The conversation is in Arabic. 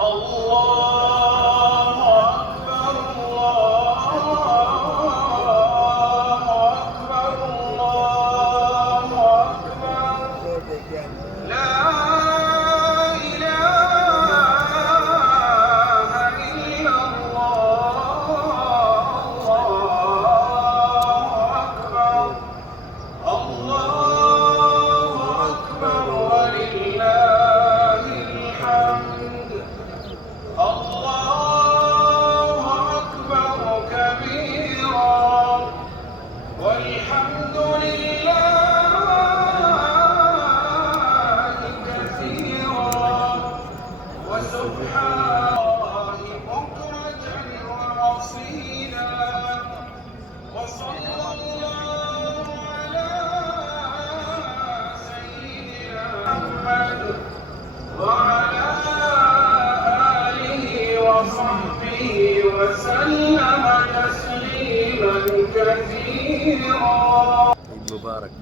الله أكبر الله أكبر الله أكبر لا إله إلا الله الله أكبر ولله الحمد الله أكبر كبيرا والحمد لله كثيرا وسبحان الله بكرة وأصيلا وصلى الله على سيدنا محمد وعلى آله وصحبه وسلم تسليما كثيرا. عيد مبارك.